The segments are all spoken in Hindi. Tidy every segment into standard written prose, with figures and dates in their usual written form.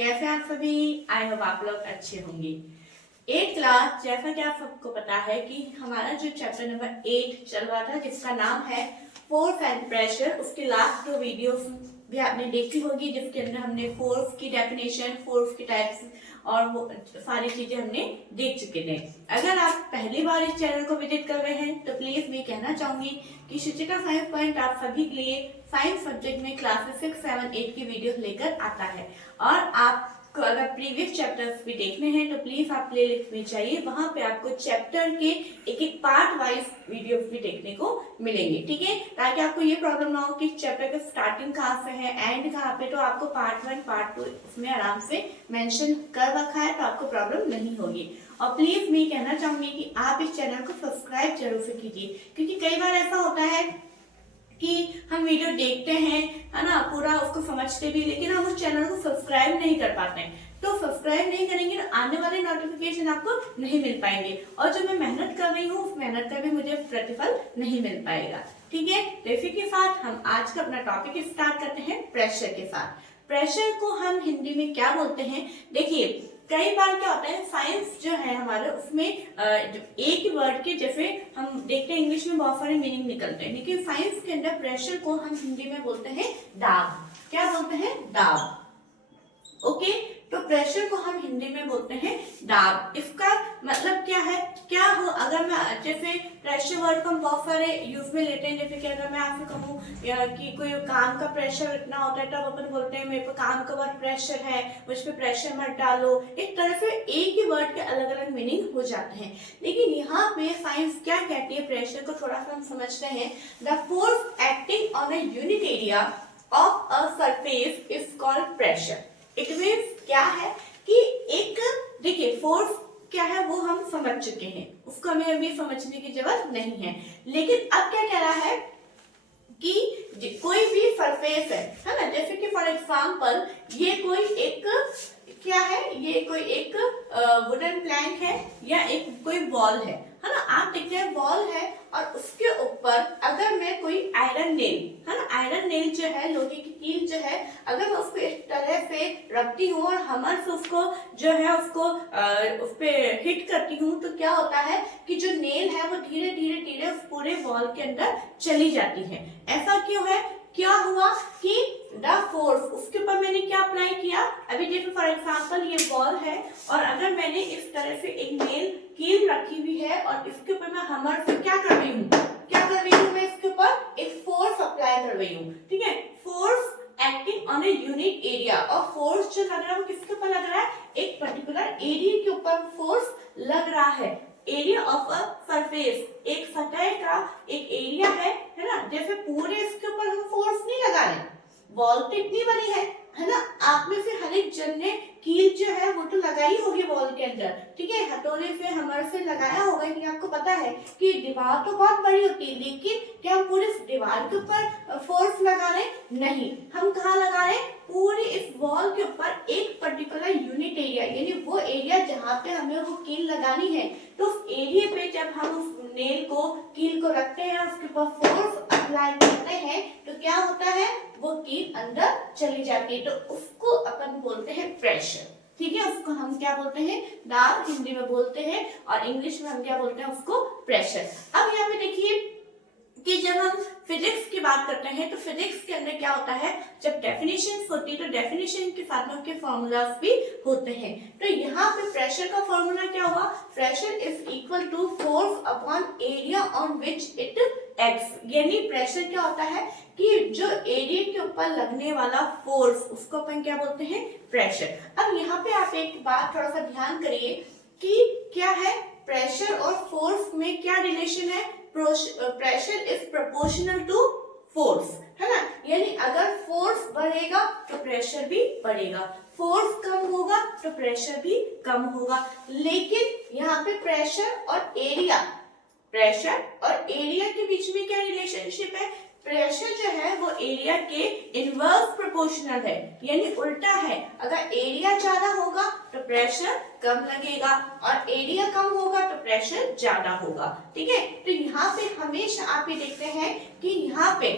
कैसे आप सभी? आई होप आप लोग अच्छे होंगे। 8th क्लास, जैसा कि आप सबको पता है कि हमारा जो चैप्टर नंबर 8 चल रहा था जिसका नाम है फोर्स एंड प्रेशर, उसके लास्ट 2 वीडियोस भी आपने देखी होगी जिसके अंदर हमने फोर्स की डेफिनेशन, फोर्स की टाइप्स और वो सारी चीजें हमने देख चुके थे। अगर आप पहली बार इस चैनल को विजिट कर रहे हैं तो प्लीज मैं कहना चाहूंगी कि शुचिता साइंस पॉइंट आप सभी के लिए साइंस सब्जेक्ट में क्लासेस 6, 7, 8 की वीडियो लेकर आता है। और आपको अगर प्रीवियस चैप्टर्स भी देखने हैं तो प्लीज आप प्लेलिस्ट में जाइए, वहां पे आपको चैप्टर के एक एक पार्ट वाइज वीडियोस भी देखने को मिलेंगे, ठीक है, ताकि आपको ये प्रॉब्लम ना हो कि चैप्टर का स्टार्टिंग कहाँ से है, एंड कहाँ पे। तो आपको पार्ट 1, पार्ट 2 इसमें आराम से मेंशन कर रखा है, तो आपको प्रॉब्लम नहीं होगी। और प्लीज मैं कहना चाहूंगी कि आप इस चैनल को सब्सक्राइब जरूर से कीजिए, क्योंकि कई बार ऐसा होता है कि हम वीडियो देखते हैं, है ना, पूरा उसको समझते भी, लेकिन हम उस चैनल को सब्सक्राइब नहीं कर पाते हैं। तो सब्सक्राइब नहीं करेंगे तो आने वाले नोटिफिकेशन आपको नहीं मिल पाएंगे, और जो मैं मेहनत कर रही हूँ उस मेहनत का भी मुझे प्रतिफल नहीं मिल पाएगा, ठीक है। तो इसी के साथ हम आज का अपना टॉपिक स्टार्ट करते हैं प्रेशर के साथ। प्रेशर को हम हिंदी में क्या बोलते हैं? देखिए, कई बार क्या होता है, साइंस जो है हमारे उसमें एक ही वर्ड के जैसे हम देखते हैं इंग्लिश में बहुत सारे मीनिंग निकलते हैं, लेकिन साइंस के अंदर प्रेशर को हम हिंदी में बोलते हैं दाब। क्या बोलते हैं? दाब। ओके, तो प्रेशर को हम हिंदी में बोलते हैं दाब। इसका मतलब क्या है? क्या हो, अगर मैं जैसे प्रेशर वर्ड को हम बहुत सारे यूज में लेते हैं, जैसे कि अगर मैं आपसे कहूँ कि कोई काम का प्रेशर इतना होता है तब अपन बोलते हैं मेरे पे काम का बहुत प्रेशर है, मुझ पे प्रेशर मत डालो। एक तरह से एक ही वर्ड के अलग अलग मीनिंग हो जाते हैं, लेकिन यहाँ पे साइंस क्या कहती है प्रेशर को, थोड़ा सा हम समझते हैं। The force acting on a unit area of a surface is called pressure. It means क्या है कि एक, देखिए, फोर्स क्या है वो हम समझ चुके हैं, उसको हमें अभी समझने की जरूरत नहीं है। लेकिन अब क्या कह रहा है कि कोई भी सरफेस है ना, जैसे कि फॉर एग्जांपल ये कोई एक क्या है, ये कोई एक वुडन प्लैंक है या एक कोई वॉल है ना, आप देखते हैं वॉल है और उसके ऊपर अगर मैं कोई आयरन नेल, है ना, आयरन नेल जो है, लोहे की कील जो है, अगर मैं उसको इस तरह से रखती हूँ और हमर से उसको जो है उसको उस पे हिट करती हूँ, तो क्या होता है कि जो नेल है वो धीरे धीरे धीरे उस पूरे वॉल के अंदर चली जाती है। ऐसा क्यों है? क्या हुआ कि द फोर्स, उसके ऊपर मैंने क्या अप्लाई किया, अभी देखो फॉर एग्जांपल ये वॉल है और अगर मैंने इस तरह से एक नेल कील रखी हुई है और इसके ऊपर मैं हमर से क्या कर रही हूँ, मैं इसके ऊपर एक फोर्स अप्लाई कर रही हूँ, ठीक है। Force acting on a unit area, और फोर्स जो लग रहा है वो किसके ऊपर लग रहा है? एक पर्टिकुलर एरिया के ऊपर फोर्स लग रहा है। एरिया ऑफ अ सरफेस, एक सतह का एक एरिया है ना, जैसे पूरे इसके ऊपर हम फोर्स नहीं लगा रहे, वॉल तो इतनी बड़ी है ना, आप में से हर एक जन ने कील जो है वो तो लगाई होगी वॉल के अंदर, ठीक है, हथौड़े से हमर से लगाया होगा, कि आपको पता है कि दीवार तो बहुत बड़ी होती है, लेकिन क्या हम पूरे दीवार के ऊपर फोर्स लगा रहे? नहीं, हम कहाँ लगा रहे? पूरे इस वॉल के ऊपर एक पर्टिकुलर यूनिट एरिया, यानी वो एरिया जहाँ पे हमें वो कील लगानी है, तो उस एरिया पे जब हम उस नेल को, कील को रखते हैं, उसके ऊपर फोर्स अप्लाई करते हैं, तो क्या होता है? वो कील अंदर चली जाती है, तो उसको अपन बोलते हैं प्रेशर, ठीक है। उसको हम क्या बोलते हैं? दाब हिंदी में बोलते हैं, और इंग्लिश में हम क्या बोलते हैं? उसको प्रेशर। अब यहाँ पे देखिए कि जब हम फिजिक्स की बात करते हैं तो फिजिक्स के अंदर क्या होता है, जब डेफिनेशन होती है तो डेफिनेशन के साथ में उसके फॉर्मूलाज भी होते हैं। तो यहाँ पे प्रेशर का फॉर्मूला क्या हुआ? Pressure is equal to force upon area on which it acts, यानी प्रेशर क्या होता है कि जो एरिया के ऊपर लगने वाला फोर्स, उसको अपन क्या बोलते हैं? प्रेशर। अब यहाँ पे आप एक बात थोड़ा सा ध्यान करिए कि क्या है, प्रेशर और फोर्स में क्या रिलेशन है? Pressure is proportional to force, है ना, यानी अगर फोर्स बढ़ेगा तो प्रेशर भी बढ़ेगा, फोर्स कम होगा तो प्रेशर भी कम होगा। लेकिन यहाँ पे प्रेशर और एरिया के बीच में क्या रिलेशनशिप है? प्रेशर जो है वो एरिया के इनवर्स प्रोपोर्शनल है, यानी उल्टा है। अगर एरिया ज्यादा होगा तो प्रेशर कम लगेगा और एरिया कम होगा तो प्रेशर ज्यादा होगा, ठीक है। तो यहाँ पे हमेशा आप ये देखते हैं कि यहाँ पे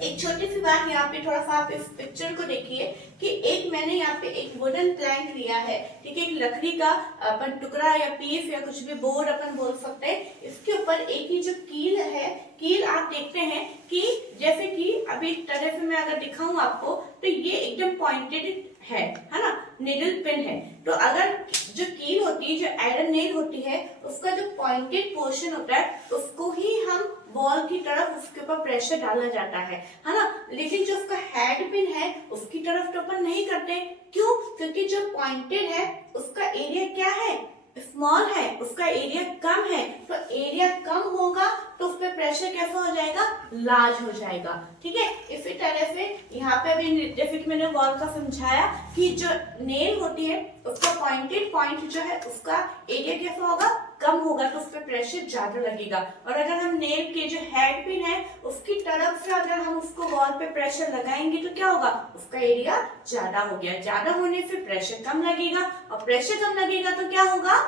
एक छोटी सी बात, यहाँ पे थोड़ा सा आप इस पिक्चर को देखिए कि एक मैंने यहाँ पे एक वुडन प्लैंक लिया है, ठीक है, एक लकड़ी का अपन टुकड़ा या पीस या कुछ भी बोर्ड अपन बोल सकते हैं। इसके ऊपर एक ही जो कील है, कील आप देखते हैं कि जैसे कि अभी इस तरह से मैं अगर दिखाऊं आपको तो ये एकदम पॉइंटेड है ना, निडल पिन है। तो अगर जो कील होती है, जो आयरन नेल होती है, उसका जो पॉइंटेड पोर्शन होता है उसको ही हम बॉल की तरफ उसके ऊपर प्रेशर डाला जाता है ना। लेकिन जो उसका हेड पिन है उसकी तरफ तो अपन नहीं करते। क्यों? क्योंकि जो पॉइंटेड है उसका एरिया क्या है, स्मॉल है, उसका एरिया कम है। तो एरिया कम होगा तो उस पर प्रेशर कैसा हो जाएगा, लार्ज हो जाएगा, ठीक है। इसी तरह से यहाँ पे भी जैसे कि मैंने बॉल का समझाया कि जो नेल होती है उसका पॉइंटेड पॉइंट जो है उसका एरिया कैसा होगा, कम होगा, तो उस पर प्रेशर ज्यादा लगेगा। और अगर हम नेल के जो हेड पिन है उसकी तरफ से अगर हम उसको बॉल पे प्रेशर लगाएंगे तो क्या होगा, उसका एरिया ज्यादा हो गया। ज्यादा होने से प्रेशर कम लगेगा, और प्रेशर कम लगेगा तो क्या होगा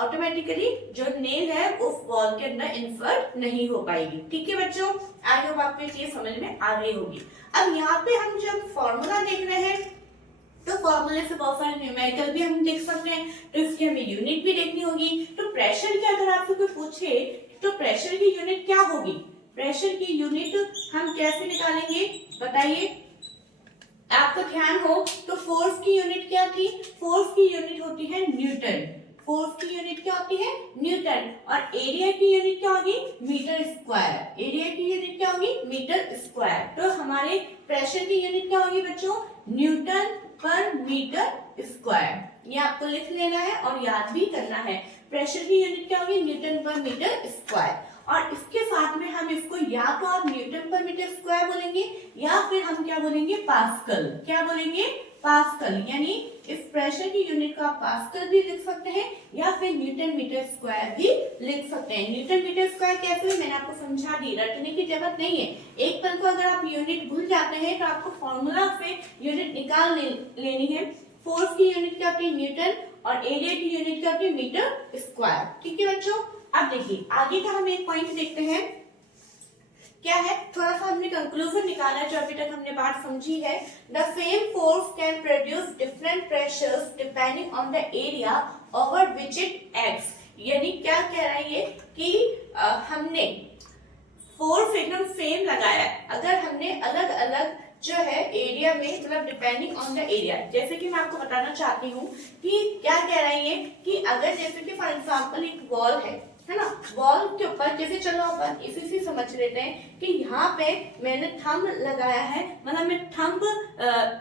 ऑटोमेटिकली जो नेल है उस बॉल के अंदर इंसर्ट नहीं हो पाएगी। ठीक है बच्चों, आई होप आपको ये समझ में आ गई होगी। अब यहाँ पे हम जब फॉर्मूला देख रहे हैं तो फॉर्मूले से बहुत सारे न्यूमेरिकल भी हम देख सकते हैं, तो इसकी हमें यूनिट भी देखनी होगी। तो प्रेशर की अगर आपसे कोई पूछे तो प्रेशर की यूनिट क्या होगी, प्रेशर की यूनिट हम कैसे निकालेंगे बताइए। आपको ध्यान हो तो फोर्स की यूनिट क्या थी, फोर्स की यूनिट होती है न्यूटन, फोर्स की यूनिट क्या होती है, न्यूटन। और एरिया की यूनिट क्या होगी, मीटर स्क्वायर, एरिया की यूनिट क्या होगी, मीटर स्क्वायर। तो हमारे प्रेशर की यूनिट क्या होगी बच्चों, न्यूटन पर मीटर स्क्वायर। ये आपको लिख लेना है और याद भी करना है। प्रेशर की यूनिट क्या होगी, न्यूटन पर मीटर स्क्वायर। और इसके साथ में हम इसको या तो आप न्यूटन पर मीटर स्क्वायर बोलेंगे या फिर हम क्या बोलेंगे, पास्कल। क्या बोलेंगे, पास्कल। यानी इस प्रेशर की यूनिट को आप पास्कल भी लिख सकते हैं या फिर न्यूटन मीटर स्क्वायर भी लिख सकते हैं। न्यूटन मीटर स्क्वायर कैसे, मैंने आपको समझा दी, रटने की जरूरत नहीं है। एक पल को अगर आप यूनिट भूल जाते हैं तो आपको फॉर्मूला से यूनिट निकाल लेनी है। फोर्स की यूनिट क्या होती है, न्यूटन, और एरिया की यूनिट क्या होती है, मीटर स्क्वायर। ठीक है बच्चों, अब देखिए आगे का हम एक पॉइंट देखते हैं क्या है, थोड़ा सा हमने कंक्लूजन निकाला जो अभी तक हमने बात समझी है। The same force can produce different pressures depending on the area over which it acts. यानी क्या कह रहा है ये कि हमने फोर्स एकदम सेम लगाया है, अगर हमने अलग अलग जो है एरिया में, मतलब डिपेंडिंग ऑन द एरिया। जैसे कि मैं आपको बताना चाहती हूँ कि क्या कह रहा है ये कि अगर जैसे कि फॉर एग्जांपल एक बॉल है ना, बॉल के ऊपर जैसे, चलो अपन इसी से समझ लेते हैं कि यहाँ पे मैंने थंब लगाया है, मतलब मैं थंब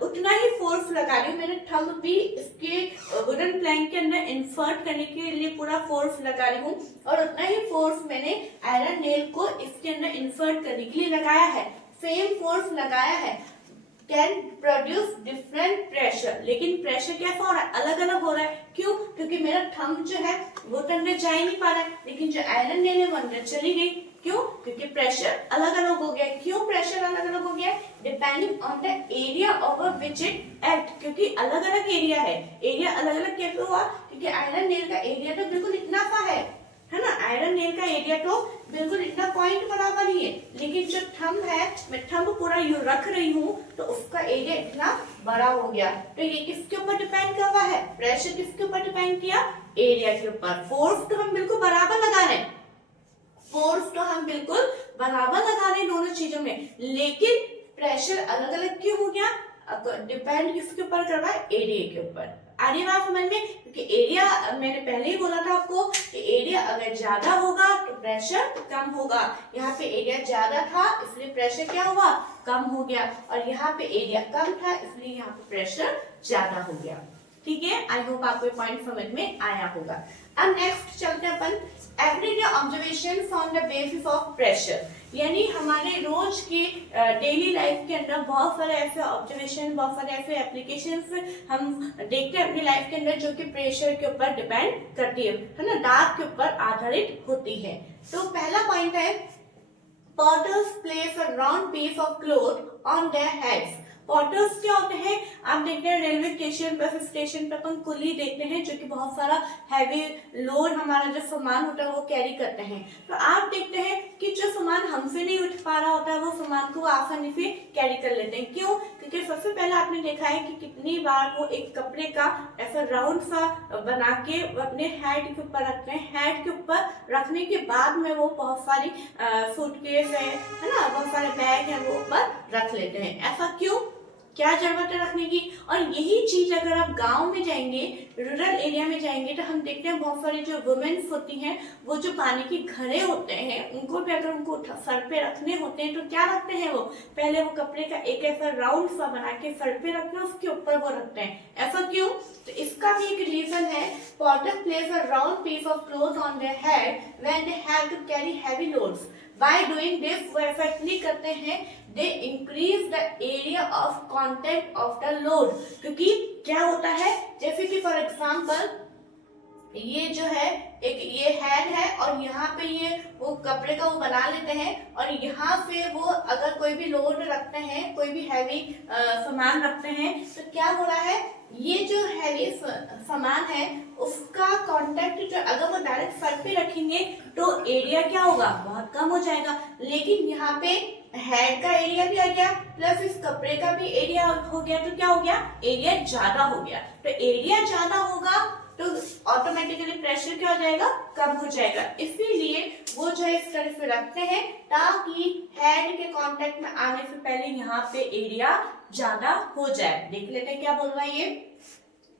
उतना ही फोर्स लगा रही हूँ, मैंने थंब भी इसके वुडन प्लैंक के अंदर इंसर्ट करने के लिए पूरा फोर्स लगा रही हूँ, और उतना ही फोर्स मैंने आयरन नेल को इसके अंदर इंसर्ट करने के लिए लगाया है। सेम फोर्स लगाया है, कैन प्रोड्यूस डिफरेंट प्रेशर, लेकिन प्रेशर कैसा हो रहा है, अलग अलग हो रहा है। क्यों? क्योंकि मेरा थंब जो है वो तो अंदर जा ही नहीं पा रहा है, लेकिन जो आयरन नेल है वो अंदर चली गई। क्यों? क्योंकि प्रेशर अलग अलग हो गया। क्यों प्रेशर अलग अलग हो गया? Depending on the area over which it act, क्योंकि अलग अलग एरिया है। एरिया अलग अलग कैसे हुआ? क्योंकि आयरन नेल का एरिया तो बिल्कुल इतना सा है ना, आयरन नेल का एरिया तो बिल्कुल इतना पॉइंट बराबर ही है, लेकिन जो थंब है, मैं थंब पूरा यूं रख रही हूँ तो उसका एरिया इतना बड़ा हो गया। तो ये किसके ऊपर डिपेंड कर रहा है, प्रेशर किसके ऊपर डिपेंड किया, एरिया के ऊपर। फोर्स तो हम बिल्कुल बराबर लगा रहे हैं, फोर्स तो हम बिल्कुल बराबर लगा रहे हैं दोनों चीजों में, लेकिन प्रेशर अलग अलग क्यों हो गया, डिपेंड किसके ऊपर कर रहा है, एरिया के ऊपर। आ रही बात समझ में? क्योंकि एरिया मैंने पहले ही बोला था आपको कि एरिया अगर ज्यादा होगा तो प्रेशर कम होगा। यहाँ पे एरिया ज्यादा था इसलिए प्रेशर क्या हुआ, कम हो गया, और यहाँ पे एरिया कम था इसलिए यहाँ पे प्रेशर ज्यादा हो गया। ठीक है, आई होप आपको ये पॉइंट समझ में आया होगा। अब नेक्स्ट चलते हैं अपन everyday observation on the basis of pressure. यानी हमारे रोज के डेली लाइफ के अंदर बहुत सारे ऐसे ऑब्जर्वेशन, बहुत सारे ऐसे एप्लीकेशंस हम देखते हैं अपनी लाइफ के अंदर जो कि प्रेशर के ऊपर डिपेंड करती है ना, डार्क के ऊपर आधारित होती है। तो पहला पॉइंट है, potters place a round piece of cloth on their heads. Potters क्या होते हैं, आप देखते हैं रेलवे स्टेशन पर, स्टेशन पर अपन कुली देखते हैं जो कि बहुत सारा हैवी लोड हमारा जो सामान होता है वो कैरी करते हैं। तो आप देखते हैं कि जो सामान हमसे नहीं उठ पा रहा होता है वो सामान को आसानी से कैरी कर लेते हैं। क्यों? क्योंकि सबसे पहले आपने देखा है कि कितनी बार वो एक कपड़े का ऐसा राउंड सा बना के अपने हेड के ऊपर रखते हैं। हेड के ऊपर रखने के बाद में वो बहुत सारी सूटकेस है ना, बहुत सारे बैग है वो ऊपर रख लेते हैं। ऐसा क्यों, क्या जरूरत है रखने की? और यही चीज अगर आप गांव में जाएंगे, रूरल एरिया में जाएंगे, तो हम देखते हैं बहुत सारी जो वुमेन्स होती हैं वो जो पानी के घड़े होते हैं उनको भी अगर उनको सर पे रखने होते हैं तो क्या रखते हैं वो, पहले वो कपड़े का एक ऐसा राउंड सा बना के सर पे रखते हैं, उसके ऊपर वो रखते हैं। ऐसा क्यों? तो इसका भी एक रीजन है। Potter place a round piece of cloth on their head when they have to carry heavy loads. By doing this वो इफेक्टली करते हैं, they increase the area of contact of the load. क्योंकि क्या होता है, जैसे कि फॉर एग्जाम्पल ये जो है एक ये हेड है और यहाँ पे ये वो कपड़े का वो बना लेते हैं और यहाँ पे वो अगर कोई भी लोड रखते हैं, कोई भी हैवी सामान रखते हैं, तो क्या हो रहा है, ये जो हैवी सामान है उसका कांटेक्ट जो अगर वो डायरेक्ट सर पे रखेंगे तो एरिया क्या होगा, बहुत कम हो जाएगा। लेकिन यहाँ पे हेड का एरिया भी आ गया प्लस इस कपड़े का भी एरिया हो गया, तो क्या हो गया, एरिया ज्यादा हो गया। तो एरिया ज्यादा होगा तो ऑटोमेटिकली प्रेशर क्या हो जाएगा, कम हो जाएगा। इसीलिए वो जो है इस तरह से रखते हैं ताकि हेड के कांटेक्ट में आने से पहले यहाँ पे एरिया ज्यादा हो जाए। देख लेते हैं क्या बोल रहा है ये।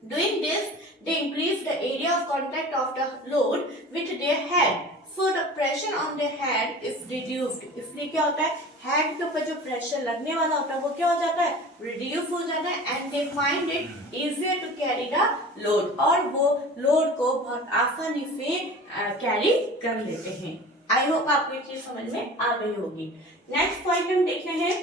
Doing this, they increase the area of contact of the load with their head. So the pressure on their head is reduced. इसलिए क्या होता है, हेड के ऊपर जो प्रेशर लगने वाला होता है वो क्या हो जाता है, रिड्यूस हो जाता है। And they find it easier to carry the load, और वो लोड को बहुत आसानी से कैरी कर लेते हैं। आई होप आपको ये चीज समझ में आ गई होगी। नेक्स्ट पॉइंट हम देख रहे हैं,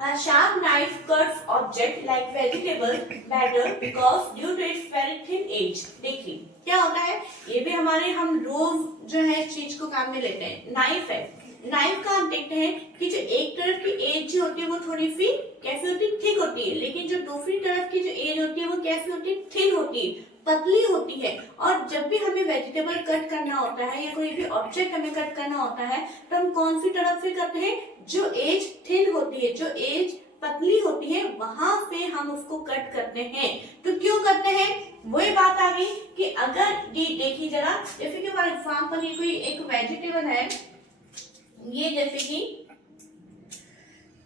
a sharp knife cuts object like vegetable better because due to its very thin edge। देखिए क्या होता है, ये भी हमारे हम रोज जो है इस चीज को काम में लेते हैं। नाइफ है, नाइफ का हम देखते हैं कि जो एक तरफ की एज जो होती है वो थोड़ी सी कैसी होती है, थिक होती है, लेकिन जो दूसरी तरफ की जो एज होती है वो कैसी होती है, थिन होती है, पतली होती है। और जब भी हमें वेजिटेबल कट करना होता है या कोई भी ऑब्जेक्ट हमें कट करना होता है तो हम कौन सी तरफ से करते हैं, जो एज थिन होती है, जो एज पतली होती है, वहां पे हम उसको कट करते हैं। तो क्यों करते हैं, वही बात आ गई कि अगर ये देखिए जरा, जैसे कि फॉर एग्जाम्पल ये कोई एक वेजिटेबल है, ये जैसे कि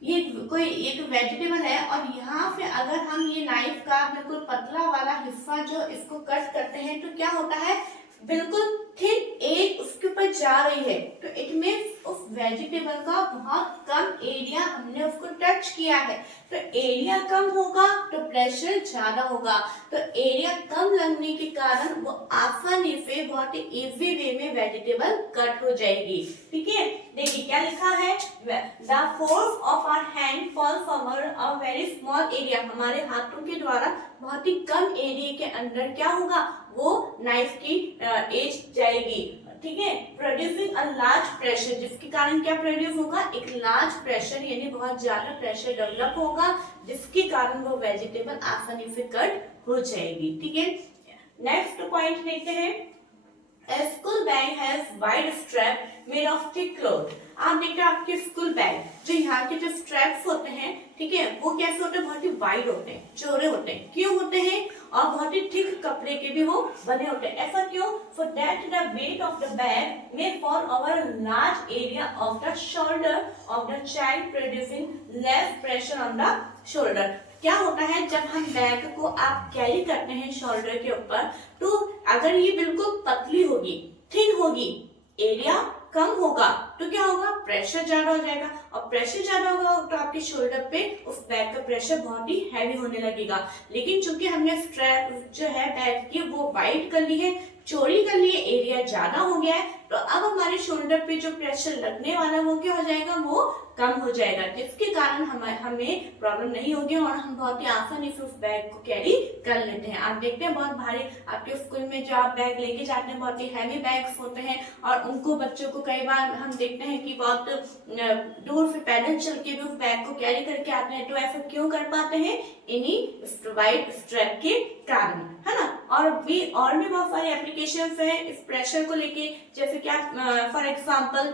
ये कोई एक वेजिटेबल है और यहाँ पे अगर हम ये नाइफ का बिल्कुल पतला वाला हिस्सा जो इसको कट करते हैं तो क्या होता है, बिल्कुल थिन एज उसके ऊपर जा रही है। तो इट मीन्स उस वेजिटेबल का बहुत कम एरिया हमने उसको टच किया है। तो एरिया कम होगा तो प्रेशर ज्यादा होगा। तो एरिया कम लगने के कारण वो आसानी से बहुत ही इजी वे में वेजिटेबल कट हो जाएगी। ठीक है, देखिए क्या लिखा है, the force of our hand falls over a very small area. हमारे हाथों के द्वारा बहुत ही कम एरिया के अंदर क्या होगा, वो नाइफ की एज जाएगी। ठीक है, प्रोड्यूसिंग अ लार्ज प्रेशर, जिसके कारण क्या प्रोड्यूस होगा, एक लार्ज प्रेशर, यानी बहुत ज्यादा प्रेशर डेवलप होगा, जिसके कारण वो वेजिटेबल आसानी से कट हो जाएगी। ठीक है, नेक्स्ट पॉइंट देखते हैं, A school bag has wide strap made of thick cloth। आप देखते हैं आपके स्कूल बैग जो यहाँ के जो स्ट्रैप्स होते हैं, ठीक है, वो कैसे होते हैं, बहुत ही वाइड होते हैं, चौड़े होते हैं। क्यों होते हैं, और बहुत ही थिक कपड़े के भी वो बने होते हैं। ऐसा क्यों, for that the weight of the bag may fall over a large area of the shoulder of the child, producing less pressure on the shoulder। क्या होता है, जब हम बैग को आप कैरी करते हैं शोल्डर के ऊपर, तो अगर ये बिल्कुल पतली होगी, थिन होगी, एरिया कम होगा, तो क्या होगा, प्रेशर ज्यादा हो जाएगा। और प्रेशर ज्यादा होगा तो आपके शोल्डर पे उस बैग का प्रेशर बहुत ही हैवी होने लगेगा। लेकिन चूंकि हमने स्ट्रैप जो है बैग की वो वाइड कर ली है, चौड़ी कर ली है, एरिया ज्यादा हो गया है, तो अब हमारे शोल्डर पे जो प्रेशर लगने वाला वो क्या हो जाएगा, वो कम हो जाएगा, जिसके कारण हमें प्रॉब्लम नहीं होगी और हम बहुत ही आसानी से उस बैग को कैरी कर लेते हैं। आप देखते हैं बहुत भारी, आपके स्कूल में जो आप बैग लेके जाते हैं बहुत ही हैवी बैग्स होते हैं और उनको बच्चों को कई बार हम देखते हैं कि बहुत दूर से पैदल चल के भी उस बैग को कैरी करके आते हैं। तो ऐसा क्यों कर पाते हैं, इन्हीं वाइड स्ट्रैप के कारण, है ना। और भी बहुत सारे एप्लीकेशंस हैं इस प्रेशर को लेके, जैसे कि आप फॉर एग्जांपल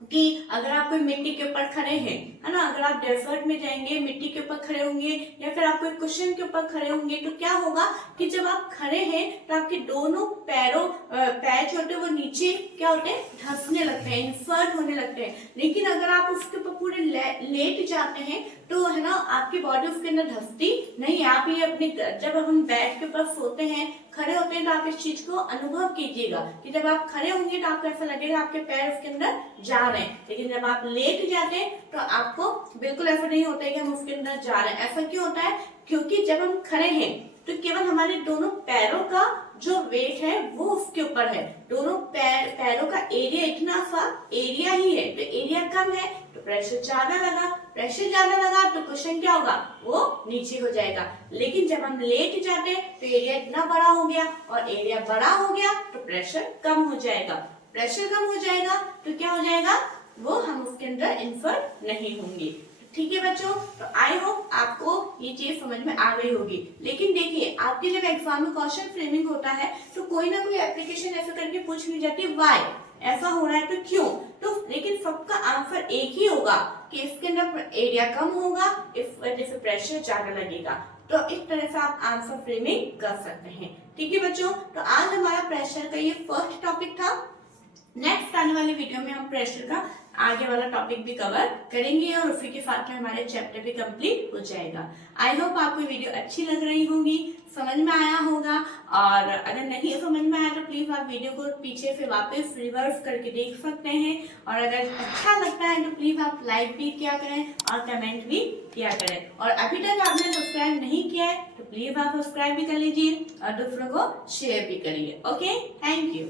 कि अगर आप कोई मिट्टी के ऊपर खड़े हैं, है ना, अगर आप डेजर्ट में जाएंगे, मिट्टी के ऊपर खड़े होंगे या फिर आप कोई कुशन के ऊपर खड़े होंगे, तो क्या होगा कि जब आप खड़े हैं तो आपके दोनों पैर जो होते हैं वो नीचे क्या होते हैं, धंसने लगते हैं, इंफर्ट होने लगते हैं। लेकिन अगर आप उसके ऊपर पूरे लेट जाते हैं तो है ना, आपकी बॉडी उसके अंदर धंसती नहीं है। आप ये अपने जब हम बेड के ऊपर सोते हैं, खड़े होते हैं, तो आप इस चीज को अनुभव कीजिएगा कि जब आप खड़े होंगे तो आपको ऐसा लगेगा आपके पैर उसके अंदर जा रहे हैं, लेकिन जब आप लेट जाते हैं तो आपको बिल्कुल ऐसा नहीं होता है कि हम उसके अंदर जा रहे हैं। ऐसा क्यों होता है? क्योंकि जब हम खड़े हैं तो केवल हमारे दोनों पैरों का जो वेट है वो उसके ऊपर है। दोनों पैरों का एरिया इतना सा एरिया ही है, तो एरिया कम है तो प्रेशर ज्यादा लगा, प्रेशर ज्यादा लगा तो क्वेश्चन क्या होगा, वो नीचे हो जाएगा। लेकिन जब हम लेट जाते हैं तो एरिया इतना बड़ा हो गया, और एरिया बड़ा हो गया तो प्रेशर कम हो जाएगा। प्रेशर कम हो जाएगा तो क्या हो जाएगा, वो हम उसके अंदर इंफर्ट नहीं होंगे। ठीक है बच्चों, तो आई होप आपको ये चीज समझ में आ गई होगी। लेकिन देखिए, आपके जब एग्जाम में क्वेश्चन फ्रेमिंग होता है तो कोई ना कोई एप्लीकेशन ऐसा करके पूछ ली जाती है, व्हाई ऐसा हो रहा है, तो क्यों, तो लेकिन सबका आंसर एक ही होगा कि इसके अंदर एरिया कम होगा, इस वजह से प्रेशर ज्यादा लगेगा। तो इस तरह से आप आंसर फ्रेमिंग कर सकते हैं। ठीक है बच्चों, तो आज हमारा प्रेशर का ये फर्स्ट टॉपिक था। नेक्स्ट आने वाली वीडियो में हम प्रेशर का आगे वाला टॉपिक भी कवर करेंगे और उसी के साथ में हमारे चैप्टर भी कंप्लीट हो जाएगा। आई होप आपको वीडियो अच्छी लग रही होगी, समझ में आया होगा, और अगर नहीं समझ में आया तो प्लीज आप वीडियो को पीछे से वापस रिवर्स करके देख सकते हैं, और अगर अच्छा लगता है तो प्लीज आप लाइक भी किया करें और कमेंट भी किया करें, और अभी तक आपने सब्सक्राइब नहीं किया है तो प्लीज आप सब्सक्राइब भी कर लीजिए और दूसरों को शेयर भी करिए। Okay, thank you.